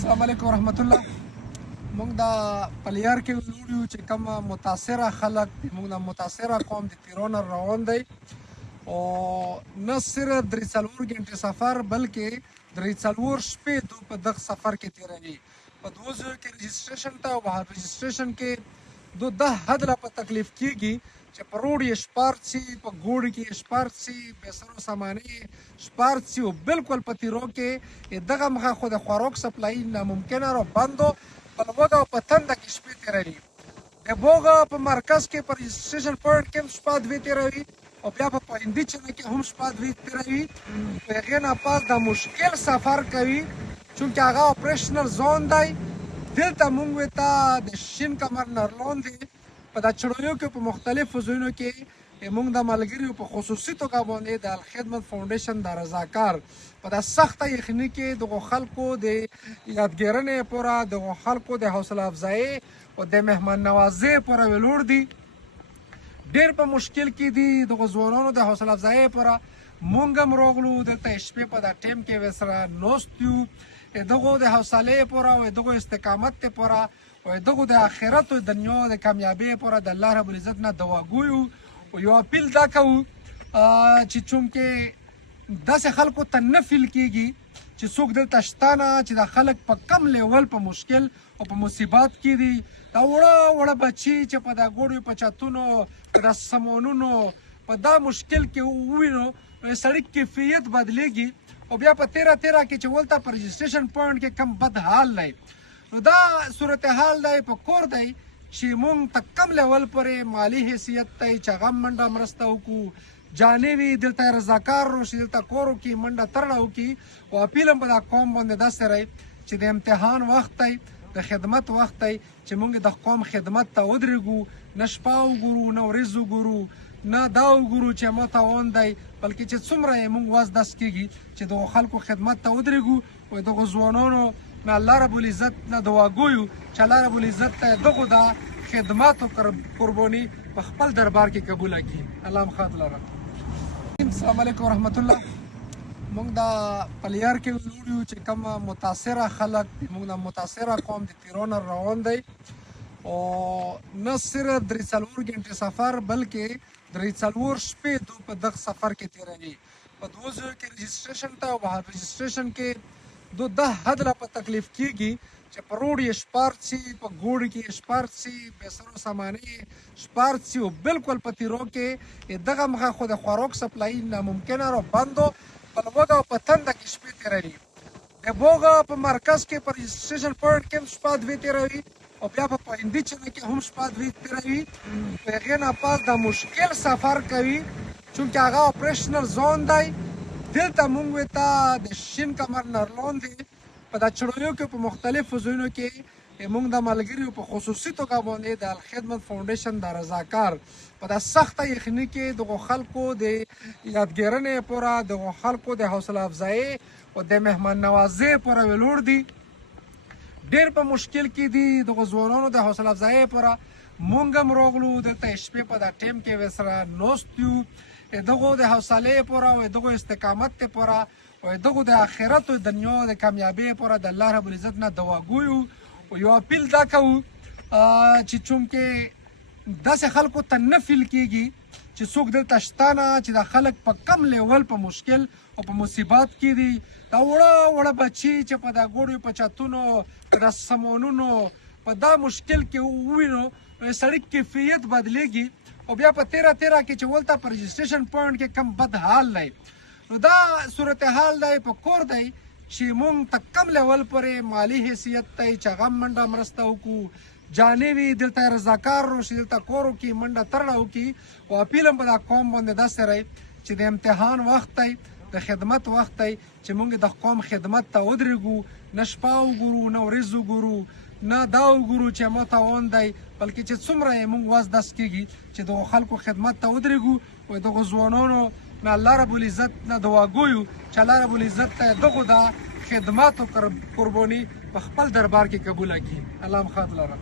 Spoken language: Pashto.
السلام علیکم ورحمت الله. موږ د پلیار کې ویډیو چې کوم متاثره خلک دي، موږ د متاثره قوم د تیرونه روان دی او نه صرف 3 غنټې سفر بلکې 3 شپې دوی په دغه سفر کې تیروي. په 2 ځایو کې رجسټریشن ته او بهر رجسټریشن کې دوی د حد لا په تکلیف کېږي چې په روډ یې شپارت سي، په ګوړې کې یې شپارت سي، بېسرو سامانې یې شپارت سي او بالکل په تیرو کې دغه مخه خو د خوراک سپلای ناممکنه را بندو په لوږه او په تنده کې شپې تیروي. د بوغه په مرکز کې په رجسټریشن پوینټ کې هم شپه دوې تیروي او بیا په پایندي چینه کې هم شپه دوې تیروي. په هغې نه پاس د مشکل سفر کوي چونکې هغه اپریشنل زون دی. دلته موږ ورته د شین کمر نرلاندې په دا چړیو کې په مختلفو ځایونو کې موږ د ملګریو په خصوصي توګه باندې د الخدمت فاونډیشن د رضاکار په دا سخته یخني کې دغو خلکو د یادګیرنې پوره، دغو خلکو د حوصله افزایۍ او د مهمان نوازۍ پوره ویلوړ دي. ډېر په مشکل کې دي دغو ځوانانو د حوصله افزایۍ پوره. موږ هم راغلو دلته شپې په دا ټایم کې ورسره ناست یو. دغو د حوصلې پوره او دغو استقامت پوره او دغو د آخرت او دنیا د کامیابۍ پوره د الله رب العزت نه دعا ګویو او یو اپیل دا کوو چې چونکې داسې خلکو ته نه فیل کېږي چې څوک دلته شته نه، چې دا خلک په کم لیول په مشکل او په مصیبات کې دي. دا وړه بچي چې په دا ګوړو په چتونو په دا سامانونو په دا مشکل کې ووینو سړي کیفیت بدلیږي او بیا په تیره کې چې ولته په رجسټریشن پوینټ کې کم بد حال دی. نو دا صورتحال دی په کور دی چې موږ ته کم لیول پورې مالی حیثیت دی چې هغه منډه مرسته وکړو، جانې وي دلته رضاکار راشي، دلته کور وکړي، منډه ترړه وکړي. او اپیل هم په دا قوم باندې داسې دی چې د امتحان وخت دی، د خدمت وخت دی چې موږ د قوم خدمت ته ودرېږو، نه شپه وګورو نه ورځ وګورو نه دا وګورو چې ما توان دی، بلکې چې څومره یې موږ واز دست کېږي چې دغو خلکو خدمت ته ودرېږو او دغو ځوانانو نه الله رب العزت نه دعا ګویو چې الله رب العزت ته دغو دا خدمات او قرباني په خپل دربار کې قبوله کړي. الله مخاط لره. السلام علیکم ورحمت الله. موږ د پلیار کې ویډیو چې کوم متاثره خلک دي، موږ د متاثره قوم د تیرونه روان دی او نه صرف 3 غنټې سفر بلکې 3 شپې دوی په دغه سفر کې تیروي. په 2 ځایو کې رجسټریشن ته او بهر رجسټریشن کې دوی د حد لا په تکلیف کېږي چې په روډ یې شپارت سي، په ګوړې کې یې شپارت سي، بېسرو سامانې یې شپارت سي او بالکل په تیرو کې دغه مخه خو د خوراک سپلای ناممکنه را بندو په لوږه او په تنده کې شپې تیروي. د بوغه په مرکز کې په رجسټریشن پوینټ کې هم شپه دوې تیروي او بیا په پایندي چینه کې هم شپه دوې تیروي. په هغې نه پاس د مشکل سفر کوي چونکې هغه اپریشنل زون دی. دلته موږ ورته د شین کمر نرلاندې په دا چړیو کې په مختلفو ځایونو کې موږ د ملګریو په خصوصي توګه باندې د الخدمت فاونډیشن د رضاکار په دا سخته یخني کې دغو خلکو د یادګیرنې پوره، دغو خلکو د حوصله افزایۍ او د مهمان نوازۍ پوره ویلوړ دي. ډېر په مشکل کې دي دغو ځوانانو د حوصله افزایۍ پوره. موږ هم راغلو دلته شپې په دا ټایم کې ورسره ناست یو. دغو د حوصلې پوره او دغو استقامت پوره او دغو د آخرت او دنیا د کامیابۍ پوره د الله رب العزت نه دعا ګویو او یو اپیل دا کوو چې چونکې داسې خلکو ته نه فیل کېږي چې څوک دلته شته نه، چې دا خلک په کم لیول په مشکل او په مصیبات کې دي. دا وړه بچي چې په دا ګوړو په چتونو په دا سامانونو په دا مشکل کې ووینو سړي کیفیت بدلیږي او بیا په تیره کې چې ولته په رجسټریشن پوینټ کې کم بد حال دی. نو دا صورتحال دی په کور دی چې موږ ته کم لیول پورې مالی حیثیت دی چې هغه منډه مرسته وکړو، جانې وي دلته رضاکار راشي، دلته کور وکړي، منډه ترړه وکړي. او اپیل هم په دا قوم باندې داسې دی چې د امتحان وخت دی، د خدمت وخت دی چې موږ د قوم خدمت ته ودرېږو، نه شپه وګورو نه ورځ وګورو نه دا وګورو چې ما توان دی، بلکې چې څومره یې موږ واز دست کېږي چې دغو خلکو خدمت ته ودرېږو او دغو ځوانانو نه الله رب العزت نه دعا ګویو چې الله رب العزت ته دغو دا خدمات او قرباني په خپل دربار کې قبوله کړي. الله مخاط لره.